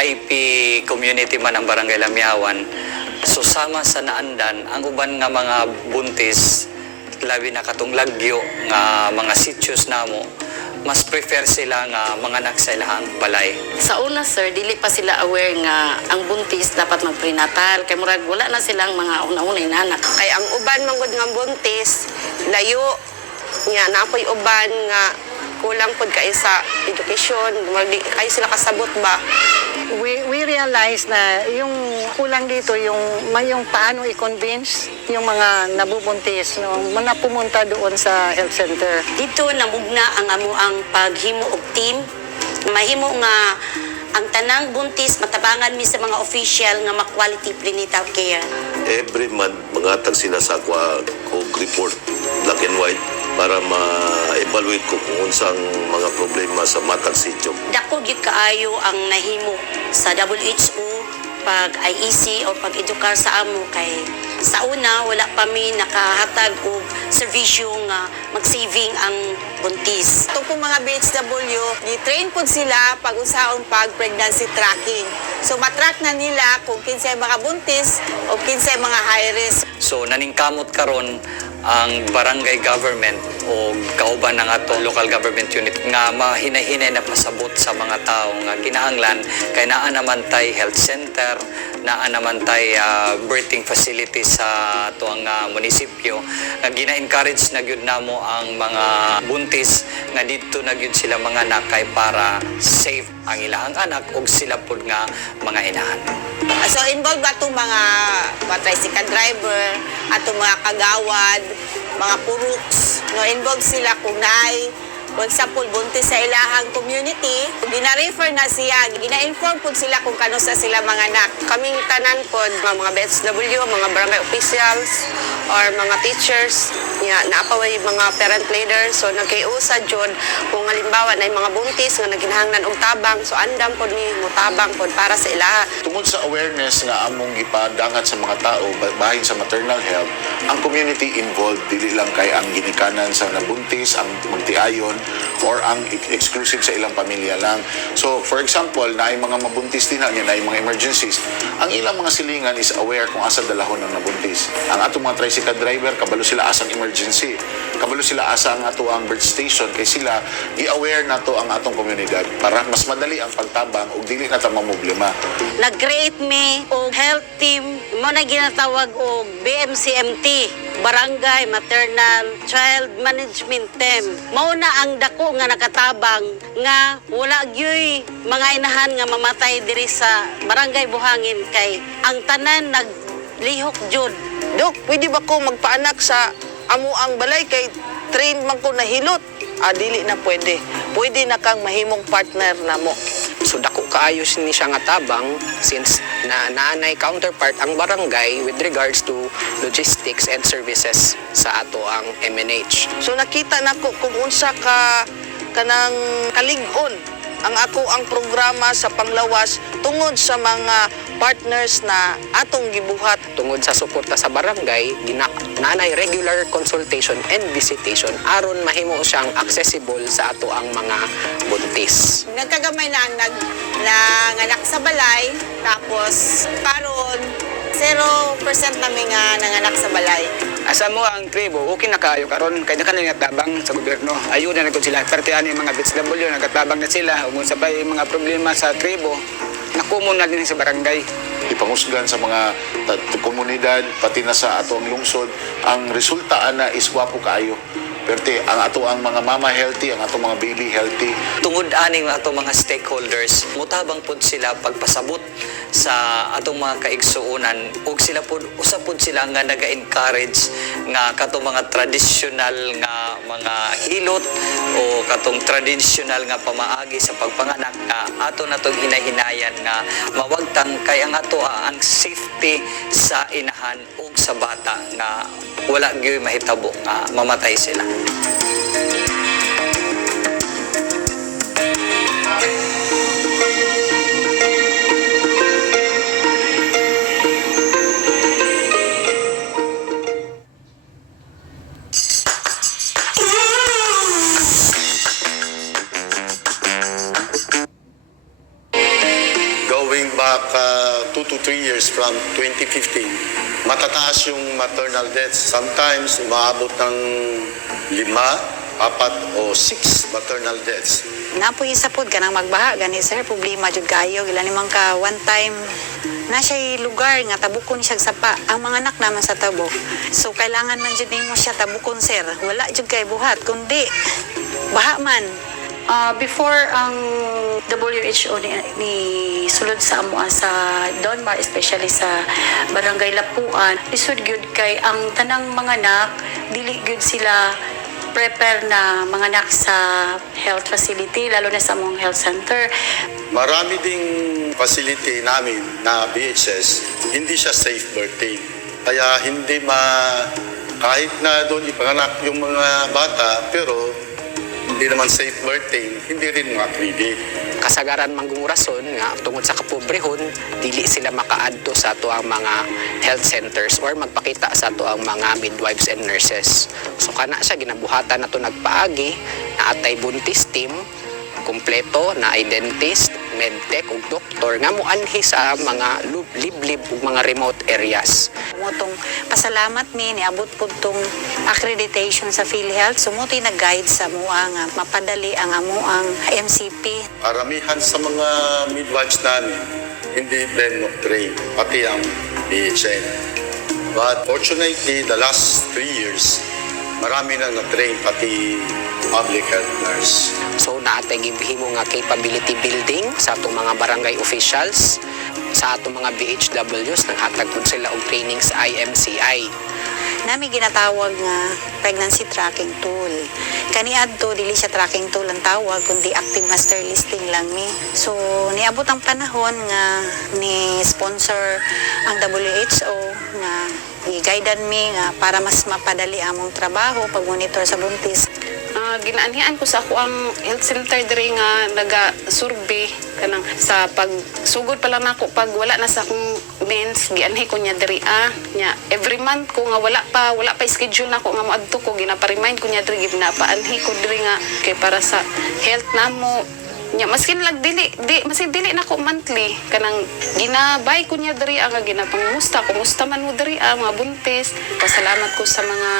IP community man ang Barangay Lamyawan, susama sa naandan ang uban nga mga buntis, labi na katong lagyo nga mga sityos namo, mas prefer sila nga mga anak sa ilahang balay. Sa una, sir, dili pa sila aware nga ang buntis dapat mag-prenatal. Kay murag wala na silang mga una-una inanak. Kay ang uban manggod nga buntis, layo nga napoy uban nga kulang pod kay sa edukasyon, kayo sila kasabot ba? We realize na yung kulang dito yung paano i-convince yung mga nabubuntis no na pumunta doon sa health center. Dito namugna ang amo ang paghimo og team. Mahimo nga ang tanang buntis matabangan mi sa mga official nga ma-quality prenatal care. Every month, mangatag sila sa akwa kog report, black and white, para ma-evaluate ko kung unsang mga problema sa matag sityo. Dako gyud kaayo ang nahimo sa WHO pag IEC o pag edukar sa amo kay sa una wala pa mi nakahatag og serbisyo nga mag-saving ang buntis. Ito po mga BHW, di-train po sila pag usaon pag pregnancy tracking. So matrack na nila kung kinsay mga buntis o kinsay mga high risk. So naningkamot karon ang barangay government o kauban ng ato local government unit nga mahinay-hinay na pasabot sa mga tao nga kinahanglan kay naa naman tay health center, naa naman tay birthing facility sa tuang munisipyo nga gina-encourage na gyud namo ang mga buntis nga dito na gyud sila mga anak kay para safe ang ilahang anak ug sila pud nga mga inahan. So involved atong mga tricycle driver, atong mga kagawad, mga puruks, no, involved sila kung naay, for example, buntis sa ilahang community, gina-refer na siya, gina-inform po sila kung kano sa sila mga anak. Kaming tanan po, mga BSW, mga barangay officials, or mga teachers, naapaway mga parent leaders, so nagkaiusa dyan, kung halimbawa na mga buntis nga naginahanglan og tabang, so andam po ni mutabang po para sa ilaha. Tungod sa awareness nga among gipadangat sa mga tao bahin sa maternal health, ang community involved dili lang kay ang ginikanan sa nabuntis, ang magtiayon or ang exclusive sa ilang pamilya lang. So for example, naay mga mabuntis din na naay mga emergencies. Ang ilang mga silingan is aware kung asa dalahon ng nabuntis. Ang atong mga tricycle driver kabalo sila asang emergency. Kabalo sila asa ang ato ang birth station kay sila i-aware nato ang atong komunidad para mas madali ang pagtabang ug dili na ta mamproblema. Nag-create me og health team mo na ginatawag og BMCMT, Barangay Maternal Child Management Team. Mao na ang dako nga nakatabang nga wala gyoy mga inahan nga mamatay diri sa Barangay Buhangin kay ang tanan naglihok jud. Dok, pwede ba ko magpaanak sa amo ang balay kay train man ko nahilot? Dili na pwede. Pwede na kang mahimong partner na mo. So dako kaayos ni siya nga tabang since naanay counterpart ang barangay with regards to logistics and services sa ato ang MNH. So nakita nako kung unsa ka kanang kalig-on ang ako ang programa sa panglawas tungod sa mga partners na atong gibuhat. Tungod sa suporta sa barangay, nanay regular consultation and visitation aron mahimo siyang accessible sa ato ang mga buntis. Nagkagamay na nanganak sa balay, tapos karon 0% namin nga nanganak sa balay. Asa mo ang tribo, okay na kayo karon kay nakan nga tabang sa gobyerno. Ayun na gud sila pertian yung mga BSW nagatabang na sila ug sa bay mga problema sa tribo. Nakumo na din sa barangay. Ipangusgan sa mga komunidad pati na sa ato ang lungsod, ang resulta ana is wapo kaayo. Perte ang ato ang mga mama healthy, ang ato mga baby healthy. Tungod aning ato mga stakeholders, mutabang pud sila pagpasabot sa atong mga kaigsuonan ug sila pud usa pud sila nga naga-encourage nga katong mga traditional nga mga hilot o katong traditional nga pamaagi sa pagpanganak nga ato natong hinahinayan nga mawagtang kay ang ato ang safety sa inahan ug sa bata nga wala gyud mahitabo nga mamatay sila. back 2 to 3 years from 2015, matataas yung maternal deaths. Sometimes umaabot ng 5, 4 o 6 maternal deaths. Napoy isa pod kanang magbaha gani sir problema jud kayo gila nimang ka one time na siya lugar nga tabukon siya sapa ang mga anak naman sa tabok so kailangan man jud nimo siya tabukon sir wala jud kay buhat kundi baha man. Before ang WHO ni sulod sa amoa sa Donmar, especially sa Barangay Lapuan, isud gyud kay ang tanang mga anak dili gyud sila prepare na mga anak sa health facility, lalo na sa among health center. Marami ding facility namin na BHS, hindi siya safe birthing. Kaya hindi kahit na doon ipanganak yung mga bata, pero hindi naman safe birthing, hindi rin ma-accredit. Kasagaran manggong rason nga tungod sa kapobrehon dili sila makaadto sa ato ang mga health centers or magpakita sa ato ang mga midwives and nurses. So kana siya ginabuhatan nato nagpaagi na atay buntis team kompleto na ay dentist, medtech ug doktor nga moanhi sa mga liblib ug mga remote areas. Motong pasalamat mi niabot pud tong accreditation sa PhilHealth sumuti na guide sa mua nga mapadali ang amuang MCP. Karamihan sa mga midwives namin, hindi din train pati ang BHN. But fortunately, the last 3 years, marami nang na-train pati public health nurse. So naatay gihimo nga capability building sa atong mga barangay officials, sa atong mga BHWs nang hatag pud sila og training sa IMCI. Nami ginatawag nga pregnancy tracking tool. Kaniadto dili siya tracking tool ang tawag kundi active master listing lang mi. So niabot ang panahon nga ni sponsor ang WHO nga i-guidean mi nga para mas mapadali among trabaho pag monitor sa buntis. Ginaanhian ko sa ako ang health center diri nga naga-survey kanang sa pagsugod pa lang nako pag wala na sa akong mens gianhi ko niya diri nya every month ko nga wala pa schedule nako nga moadto ko ginapa-remind ko niya diri ginapaanhi ko diri nga kay para sa health namo nya maskin lang dili nako monthly kanang ginabay ko niya diri nga ginapangusta kumusta man mo diri mga buntis. Pasalamat ko sa mga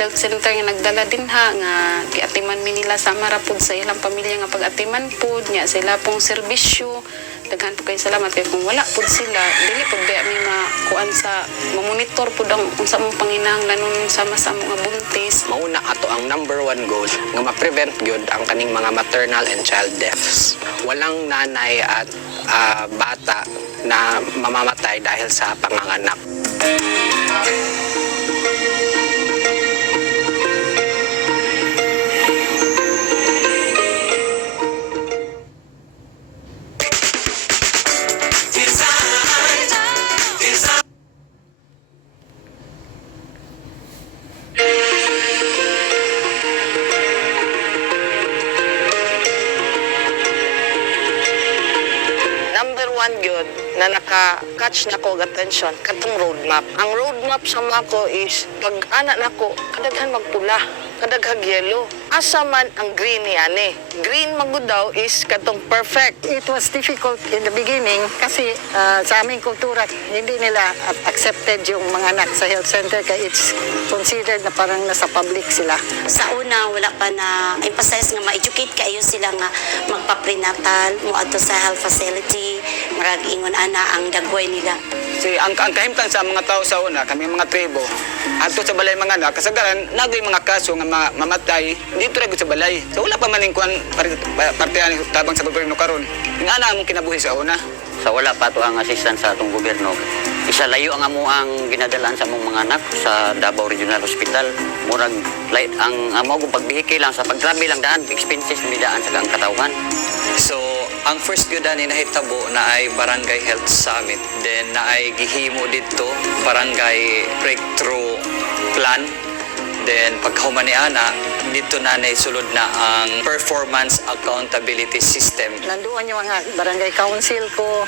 health center nga nagdala dinha nga giatiman mi nila sama ra pud sa ilang pamilya nga pag-atiman pud nya sila pong serbisyo. Daghan po kayo salamat kay kung wala pud sila dili pud ba mi makuan sa mamonitor pud ang unsa mong panginahanglanon sama sa mga buntis. Mauna ato ang number 1 goal nga ma-prevent gyud ang kaning mga maternal and child deaths. Walang nanay at bata na mamamatay dahil sa panganganak. Number 1 gyud na naka-catch na ko attention katong roadmap. Ang roadmap sa mako is pag anak nako kadaghan magpula, kadaghag yellow. Asa man ang green ni ani. Green magud daw is katong perfect. It was difficult in the beginning kasi sa aming kultura hindi nila accepted yung mga anak sa health center kaya it's considered na parang nasa public sila. Sa una wala pa na emphasize nga ma-educate kayo sila nga magpa-prenatal mo adto sa health facility marag ingon ana ang dagway nila. Ang kahimtang sa mga tao sa una, kami mga tribo, ato sa balay mga anak, kasagaran, nagoy mga kaso nga mamatay, dito rin sa balay. So wala pa maning kuan partihan tabang sa gobyerno karon. Nga na among kinabuhi sa una. Sa wala pa to ang assistance sa atong gobyerno. Isa layo ang amo ang ginadalaan sa among mga anak sa Davao Regional Hospital. Murag light ang amo kung pagbihiki lang sa pagtravel lang daan, expenses ni daan sa ang katawhan. So, ang first gyud ani nahitabo na ay Barangay Health Summit. Then na ay gihimo dito Barangay Breakthrough Plan. Then pagkahuman ni ana dito na sulod na ang Performance Accountability System. Nandoon yung mga barangay council ko,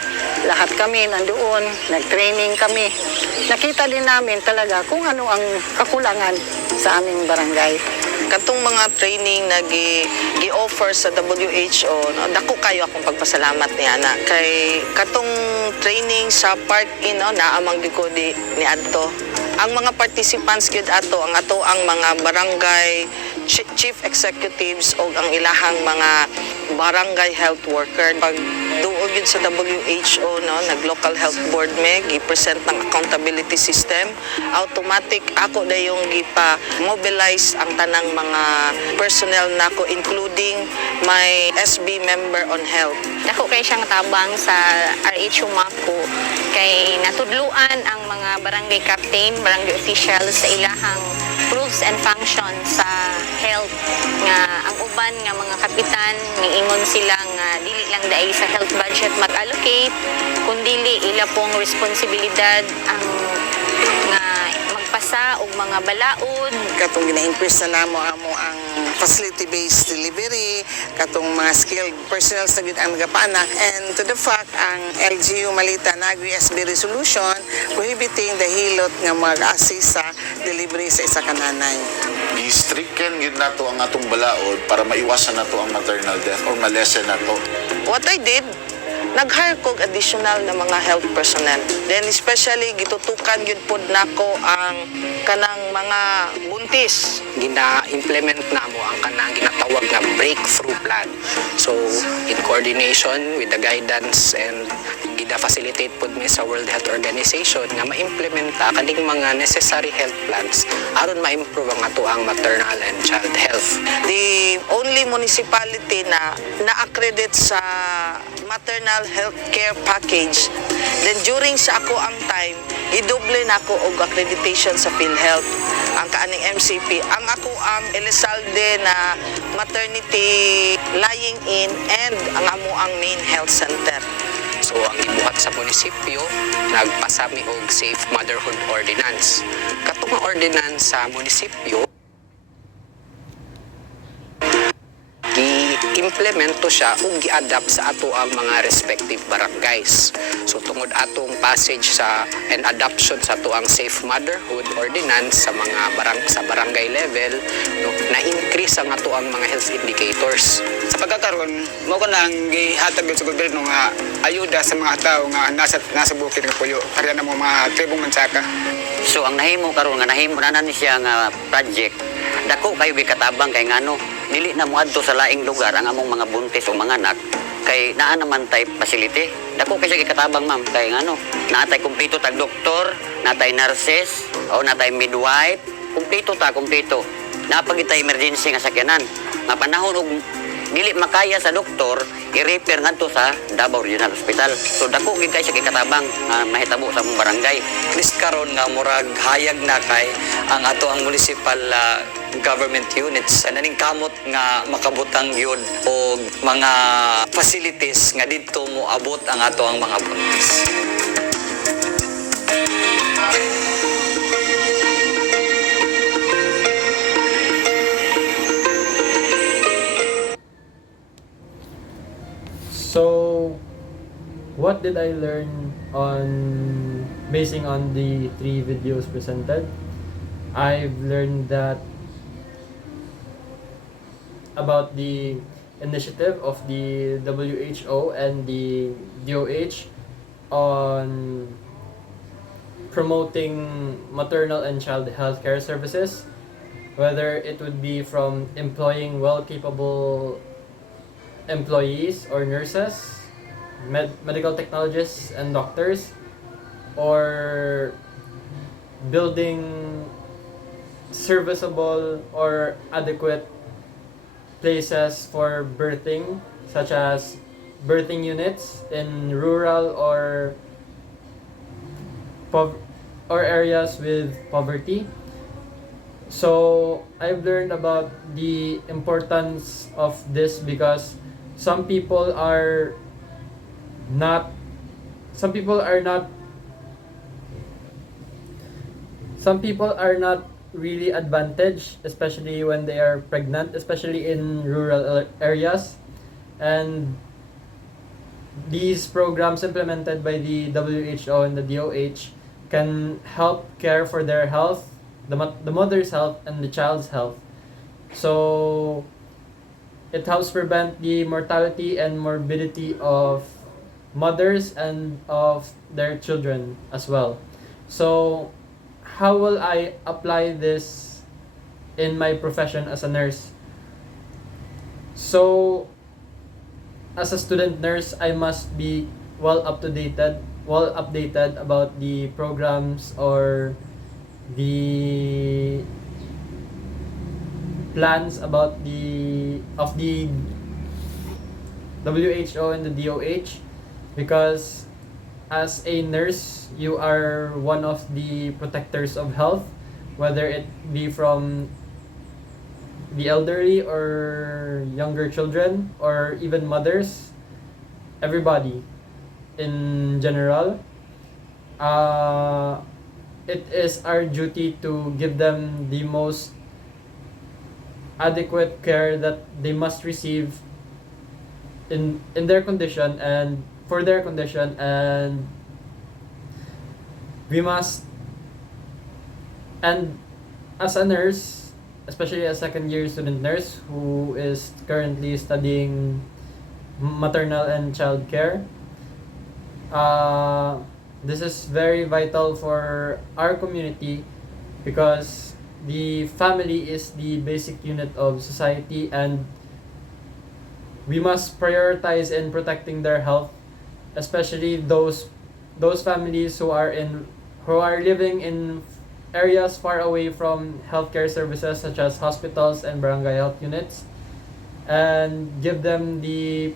lahat kami nandoon, nag-training kami. Nakita din namin talaga kung ano ang kakulangan sa aming barangay. Katong mga training na gi-offer sa WHO, no, dako kayo akong pagpasalamat niya na kay katong training sa Park Inn, no, naamang giko ni adto. Ang mga participants gyud ato ang mga barangay chief executives o ang ilahang mga barangay health worker. Pag duol gyud sa WHO, no, nag-local health board gi-present ng accountability system, automatic ako dayong gipa-mobilize ang tanang mga personnel nako including my SB member on health. Dako kay siyang tabang sa RH Mako kay natudluan ang mga barangay captain, barangay official sa ilahang rules and functions sa health nga ang uban nga mga kapitan niingon sila nga dili lang dai sa health budget mag-allocate kundili ila pong responsibilidad ang nga magpasa og mga balaod. Katong gina-increase na namo amo ang facility-based delivery, katong mga skilled personnel na gid ang nagapana, and to the fact ang LGU Malita nagri SB resolution prohibiting the hilot nga mag-assist sa delivery sa isa ka nanay. I-stricken yun nato ang atong balaod para maiwasan nato ang maternal death or malesen nato. What I did, nag-hire kog additional na mga health personnel. Then especially gitutukan gyud pod nako ang kanang mga buntis. Gina-implement namo ang kanang ginatawag na breakthrough plan. So, in coordination with the guidance and gina-facilitate pod mi sa World Health Organization nga ma-implementa kaning mga necessary health plans aron ma-improve ang ato ang maternal and child health. The only municipality na na-accredit sa maternal health care package. Then during sa ako ang time, idoble na ako og accreditation sa PhilHealth. Ang kaaning MCP, ang ako ang Elizalde na maternity lying in and ang amo ang main health center. So, ang gibuhat sa munisipyo, nagpasami og Safe Motherhood Ordinance. Katong nga ordinance sa munisipyo, gi-implemento siya ug gi-adapt sa ato ang mga respective barangays. So tungod atong passage sa and adoption sa ato ang Safe Motherhood Ordinance sa mga barangay level, no, na-increase ang ato ang mga health indicators. Sa pagkakaroon, mo ko nang gihatag sa gobyerno nga ayuda sa mga tao nga nasa bukid nga puyo. Kaya na mo mga tribong mansaka. So ang nahimo karon nga nahimo na ni siya nga project, dako kayo gikatabang kay ngano dili na moadto sa laing lugar ang among mga buntis o mga anak kay naa naman tay facility. Dako kay siya gikatabang ma'am kay ngano naatay kumpleto tag doktor, natay nurses o natay midwife, kumpleto. Napagitay emergency nga sakyanan. Nga panahon og dili makaya sa doktor, i-refer ngadto sa Davao Regional Hospital. So dako gid kay siya gikatabang mahitabo sa among barangay. List karon nga murag hayag na kay ang ato ang municipal government units naning kamot nga makabutang yun o mga facilities nga dito mo abot ang ato ang mga buntis. So, what did I learn basing on the 3 videos presented? I've learned that about the initiative of the WHO and the DOH on promoting maternal and child health care services, whether it would be from employing well-capable employees or nurses, medical technologists and doctors, or building serviceable or adequate places for birthing, such as birthing units in rural or areas with poverty. So I've learned about the importance of this because some people are not really advantaged, especially when they are pregnant, especially in rural areas. And these programs implemented by the WHO and the DOH can help care for their health, the mother's health and the child's health. So it helps prevent the mortality and morbidity of mothers and of their children as well. So how will I apply this in my profession as a nurse? So as a student nurse, I must be well updated about the programs or the plans about the WHO and the DOH, because as a nurse, you are one of the protectors of health, whether it be from the elderly or younger children or even mothers, everybody in general. It is our duty to give them the most adequate care that they must receive in their condition and for their condition, and we must, and as a nurse, especially a second year student nurse who is currently studying maternal and child care, this is very vital for our community because the family is the basic unit of society, and we must prioritize in protecting their health, especially those families who are living in areas far away from healthcare services such as hospitals and barangay health units, and give them the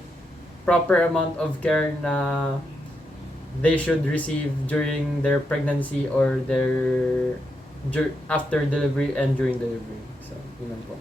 proper amount of care na they should receive during their pregnancy or their after delivery and during delivery. So, yun lang po.